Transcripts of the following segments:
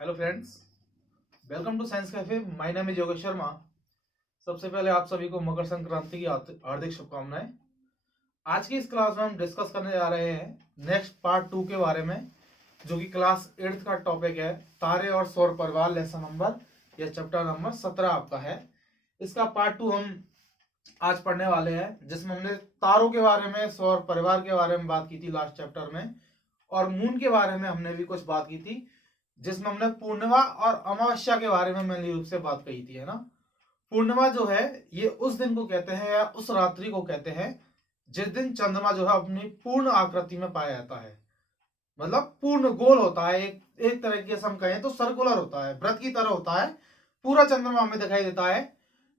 Hello friends, welcome to science cafe. My name is Yogesh Sharma. सबसे पहले आप सभी को मकर संक्रांति की हार्दिक शुभकामनाएं। आज की इस क्लास में हम डिस्कस करने जा रहे हैं नेक्स्ट पार्ट 2 के बारे में, जो कि क्लास 8th का टॉपिक है तारे और सौर परिवार, लेसन नंबर या चैप्टर नंबर 17 आपका है। इसका पार्ट 2 हम आज पढ़ने वाले हैं, जिसमें हमने तारों के बारे में, सौर परिवार के बारे में बात की थी लास्ट चैप्टर में, और मून के बारे में हमने भी कुछ बात की थी, जिसमें हमने पूर्णिमा और अमावस्या के बारे में मेनली रूप से बात कही थी, है ना। पूर्णिमा जो है ये उस दिन को कहते हैं या उस रात्रि को कहते हैं जिस दिन चंद्रमा जो है अपनी पूर्ण आकृति में पाया जाता है, मतलब पूर्ण गोल होता है। एक तरीके से हम कहें तो सर्कुलर होता है, वृत्त की तरह होता है, पूरा चंद्रमा हमें दिखाई देता है।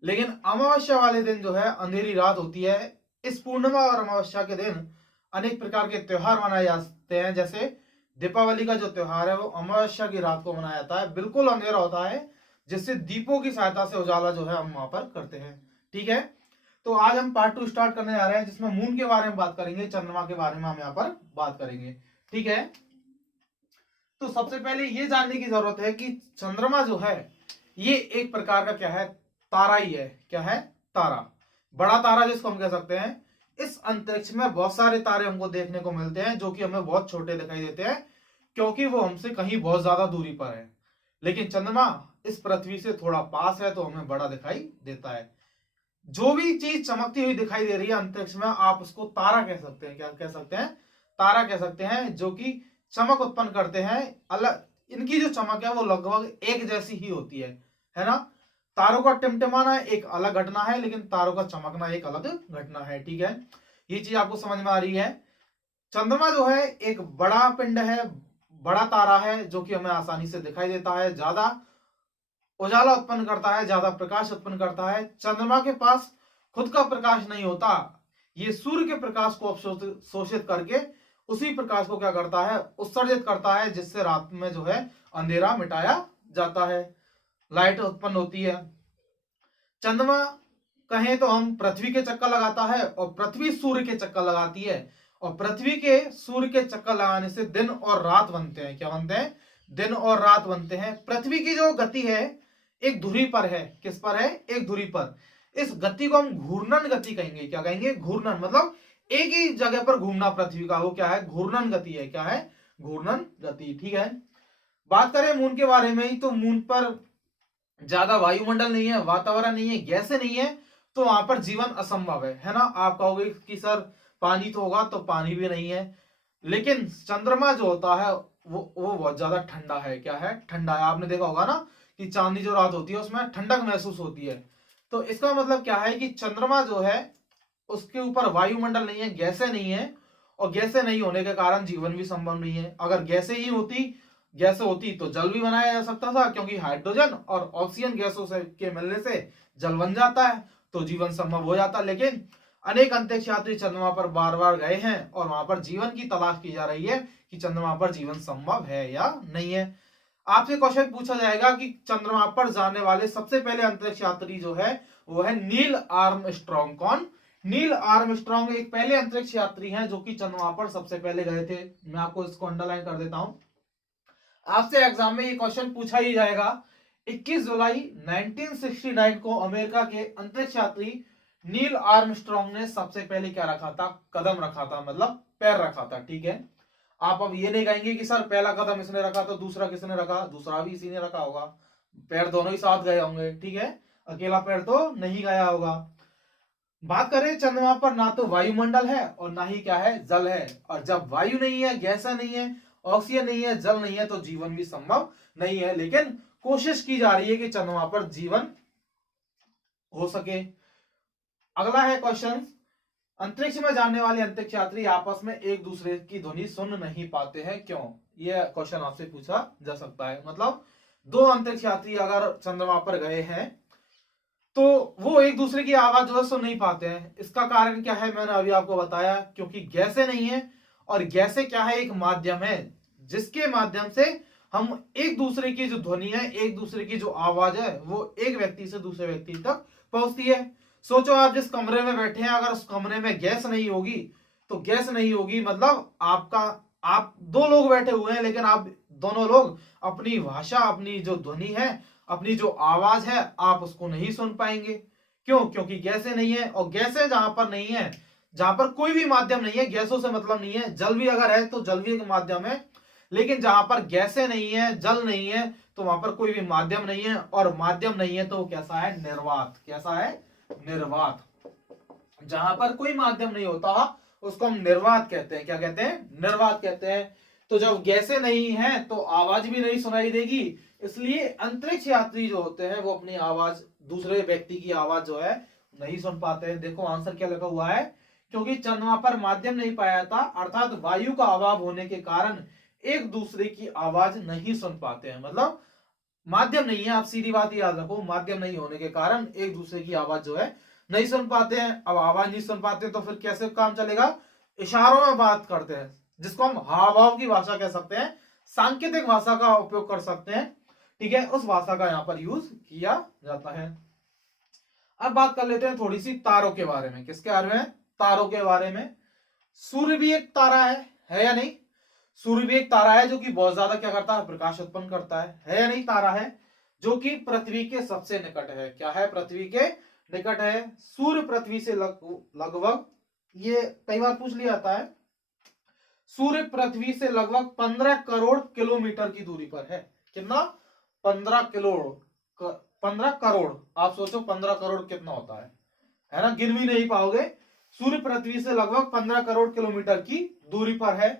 लेकिन अमावस्या वाले दिन जो है अंधेरी रात होती है। इस पूर्णिमा और अमावस्या के दिन अनेक प्रकार के त्योहार मनाए जाते हैं, जैसे दीपावली का जो त्योहार है वो अमावस्या की रात को मनाया जाता है। बिल्कुल अंधेरा होता है, जिससे दीपों की सहायता से उजाला जो है हम वहां पर करते हैं। ठीक है, तो आज हम पार्ट 2 स्टार्ट करने जा रहे हैं, जिसमें मून के बारे में बात करेंगे, चंद्रमा के बारे में हम यहाँ पर बात करेंगे। ठीक है, तो सबसे पहले ये जानने की जरूरत है कि चंद्रमा जो है ये एक प्रकार का क्या है, तारा ही है। क्या है? तारा, बड़ा तारा जिसको हम कह सकते हैं। इस अंतरिक्ष में बहुत सारे तारे हमको देखने को मिलते हैं, जो कि हमें बहुत छोटे दिखाई देते हैं, क्योंकि वो हमसे कहीं बहुत ज्यादा दूरी पर है। लेकिन चंद्रमा इस पृथ्वी से थोड़ा पास है, तो हमें बड़ा दिखाई देता है। जो भी चीज चमकती हुई दिखाई दे रही है अंतरिक्ष में, आप उसको तारा कह सकते हैं। क्या कह सकते हैं? तारा कह सकते हैं, जो कि चमक उत्पन्न करते हैं। अलग इनकी जो चमक है वो लगभग एक जैसी ही होती है ना। तारों का टिमटिमाना एक अलग घटना है, लेकिन तारों का चमकना एक अलग घटना है। ठीक है, ये चीज आपको समझ में आ रही है। चंद्रमा जो है एक बड़ा पिंड है, बड़ा तारा है, जो कि हमें आसानी से दिखाई देता है, ज्यादा उजाला उत्पन्न करता है, ज्यादा प्रकाश उत्पन्न करता है। चंद्रमा के पास खुद का प्रकाश नहीं होता, ये सूर्य के प्रकाश को अवशोषित करके उसी प्रकाश को क्या करता है, उत्सर्जित करता है, जिससे रात में जो है अंधेरा मिटाया जाता है, लाइट उत्पन्न होती है। चंद्रमा कहें तो हम पृथ्वी के चक्कर लगाता है, और पृथ्वी सूर्य के चक्कर लगाती है, और पृथ्वी के सूर्य के चक्कर लगाने से दिन और रात बनते हैं। क्या बनते हैं? दिन और रात बनते हैं। पृथ्वी की जो गति है एक धुरी पर है। किस पर है? एक धुरी पर। इस गति को हम घूर्णन गति कहेंगे। क्या कहेंगे? घूर्णन, मतलब एक ही जगह पर घूमना पृथ्वी का, वो क्या है? घूर्णन गति है। क्या है? घूर्णन गति। ठीक है, बात करें मून के बारे में ही, तो मून पर ज्यादा वायुमंडल नहीं है, वातावरण नहीं है, गैसें नहीं है, तो वहां पर जीवन असंभव है ना। आप कहोगे कि सर पानी तो होगा, तो पानी भी नहीं है। लेकिन चंद्रमा जो होता है वो बहुत ज्यादा ठंडा है। क्या है? ठंडा है। आपने देखा होगा ना कि चांदनी जो रात होती है उसमें ठंडक महसूस होती है। तो इसका मतलब क्या है कि चंद्रमा जो है उसके ऊपर वायुमंडल नहीं है, गैसें नहीं है, और गैसें नहीं होने के कारण जीवन भी संभव नहीं है। अगर गैसें होती तो जल भी बनाया जा सकता था, क्योंकि हाइड्रोजन और ऑक्सीजन गैसों से के मिलने से जल बन जाता है, तो जीवन संभव हो जाता। लेकिन अनेक अंतरिक्ष यात्री चंद्रमा पर बार बार गए हैं, और वहां पर जीवन की तलाश की जा रही है कि चंद्रमा पर जीवन संभव है या नहीं है। आपसे क्वेश्चन पूछा जाएगा कि चंद्रमा पर जाने वाले सबसे पहले अंतरिक्ष यात्री जो है वो है नील आर्मस्ट्रॉन्ग। कौन? नील आर्मस्ट्रॉन्ग एक पहले अंतरिक्ष यात्री हैं, जो कि चंद्रमा पर सबसे पहले गए थे। मैं आपको इसको अंडरलाइन कर देता हूं। आपसे एग्जाम में ये क्वेश्चन पूछा ही जाएगा। 21 जुलाई 1969 को अमेरिका के अंतरिक्ष यात्री नील आर्मस्ट्रॉन्ग ने सबसे पहले क्या रखा था? कदम रखा था, मतलब पैर रखा था। ठीक है, आप अब ये नहीं कहेंगे कि सर पहला कदम इसने रखा तो दूसरा किसने रखा? दूसरा भी इसी ने रखा होगा। पैर दोनों ही साथ गए होंगे। ठीक है, अकेला पैर तो नहीं गया होगा। बात करें चंद्रमा पर, ना तो वायुमंडल है और ना ही क्या है, जल है। और जब वायु नहीं है, गैस नहीं है, ऑक्सीजन नहीं है, जल नहीं है, तो जीवन भी संभव नहीं है। लेकिन कोशिश की जा रही है कि चंद्रमा पर जीवन हो सके। अगला है क्वेश्चन, अंतरिक्ष में जाने वाले अंतरिक्ष यात्री आपस में एक दूसरे की ध्वनि सुन नहीं पाते हैं, क्यों? यह क्वेश्चन आपसे पूछा जा सकता है। मतलब दो अंतरिक्ष यात्री अगर चंद्रमा पर गए हैं, तो वो एक दूसरे की आवाज जो है सुन नहीं पाते हैं। इसका कारण क्या है? मैंने अभी आपको बताया, क्योंकि गैसें नहीं है, और गैसें क्या है? एक माध्यम है, जिसके माध्यम से हम एक दूसरे की जो ध्वनि है, एक दूसरे की जो आवाज है, वो एक व्यक्ति से दूसरे व्यक्ति तक पहुंचती है। सोचो आप जिस कमरे में बैठे हैं, अगर उस कमरे में गैस नहीं होगी, तो गैस नहीं होगी मतलब आप दो लोग बैठे हुए हैं, लेकिन आप दोनों लोग अपनी भाषा, अपनी जो ध्वनि है, अपनी जो आवाज है, आप उसको नहीं सुन पाएंगे। क्यों? क्योंकि गैसें नहीं है, और गैसें जहां पर नहीं है, जहां पर कोई भी माध्यम नहीं है, गैसों से मतलब नहीं है, जल भी अगर है तो जल भी एक माध्यम है, लेकिन जहां पर गैसें नहीं है, जल नहीं है, तो वहां पर कोई भी माध्यम नहीं है, और माध्यम नहीं है तो वो कैसा है? निर्वात। कैसा है? निर्वात। जहां पर कोई माध्यम नहीं होता उसको हम निर्वात कहते हैं। क्या कहते हैं? निर्वात कहते हैं। तो जब गैसें नहीं है तो आवाज भी नहीं सुनाई देगी, इसलिए अंतरिक्ष यात्री जो होते हैं वो अपनी आवाज, दूसरे व्यक्ति की आवाज जो है नहीं सुन पाते हैं। देखो आंसर क्या लिखा हुआ है, क्योंकि चंद्रमा पर माध्यम नहीं पाया था, अर्थात वायु का अभाव होने के कारण एक दूसरे की आवाज नहीं सुन पाते हैं। मतलब माध्यम नहीं है, आप सीधी बात याद रखो, माध्यम नहीं होने के कारण एक दूसरे की आवाज जो है नहीं सुन पाते हैं। अब आवाज नहीं सुन पाते तो फिर कैसे काम चलेगा? इशारों में बात करते हैं, जिसको हम हाव भाव की भाषा कह सकते हैं, सांकेतिक भाषा का उपयोग कर सकते हैं। ठीक है, उस भाषा का यहाँ पर यूज किया जाता है। अब बात कर लेते हैं थोड़ी सी तारों के बारे में। किसके बारे में? तारों के बारे में। सूर्य भी एक तारा है या नहीं? सूर्य भी एक तारा है जो कि बहुत ज्यादा क्या करता है? प्रकाश उत्पन्न करता है या नहीं? तारा है जो कि पृथ्वी के सबसे निकट है। क्या है? पृथ्वी के निकट है। सूर्य पृथ्वी से लगभग, ये कई बार पूछ लिया जाता है, सूर्य पृथ्वी से लगभग 15 करोड़ किलोमीटर की दूरी पर है। कितना? 15 करोड़। आप सोचो 15 करोड़ कितना होता है ना? गिन भी नहीं पाओगे। सूर्य पृथ्वी से लगभग 15 करोड़ किलोमीटर की दूरी पर है।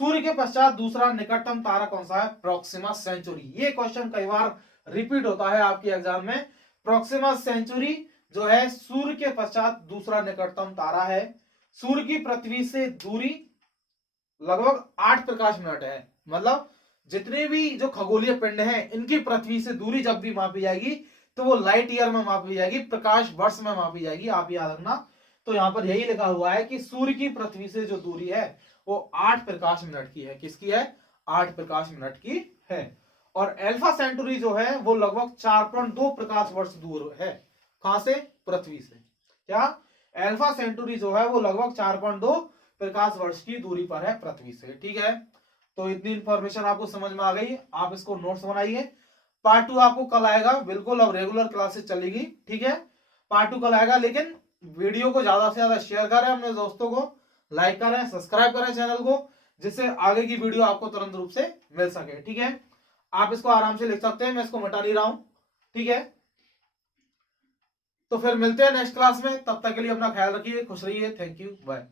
सूर्य के पश्चात दूसरा निकटतम तारा कौन सा है? Proxima Centauri. ये क्वेश्चन कई बार रिपीट होता है आपके एग्जाम में। प्रोक्सिमा सेंचुरी जो है सूर्य के पश्चात दूसरा निकटतम तारा है। सूर्य की पृथ्वी से दूरी लगभग 8 प्रकाश मिनट है। मतलब जितने भी जो खगोलीय पिंड हैं, इनकी पृथ्वी से दूरी जब भी मापी जाएगी तो वो लाइट ईयर में मापी जाएगी, प्रकाश वर्ष में मापी जाएगी। आप याद रखना। तो यहां पर यही लिखा हुआ है कि सूर्य की पृथ्वी से जो दूरी है वो 8 प्रकाश मिनट की है। किसकी है? 8 प्रकाश मिनट की है। और अल्फा सेंचुरी जो है वो लगभग 4.2 प्रकाश वर्ष दूर है। कहां से? पृथ्वी से। क्या? अल्फा सेंचुरी जो है वो लगभग 4.2 प्रकाश वर्ष की दूरी पर है पृथ्वी से। ठीक है, तो इतनी इंफॉर्मेशन आपको समझ में आ गई। आप इसको नोट्स बनाइए। पार्ट 2 आपको कल आएगा। बिल्कुल, अब रेगुलर क्लासेस चलेगी। ठीक है, पार्ट 2 कल आएगा, लेकिन वीडियो को ज्यादा से ज्यादा शेयर करें अपने दोस्तों को, लाइक करें, सब्सक्राइब करें चैनल को, जिससे आगे की वीडियो आपको तुरंत रूप से मिल सके। ठीक है, आप इसको आराम से लिख सकते हैं, मैं इसको मिटा नहीं रहा हूं। ठीक है, तो फिर मिलते हैं नेक्स्ट क्लास में। तब तक के लिए अपना ख्याल रखिए, खुश रहिए। Thank you, bye.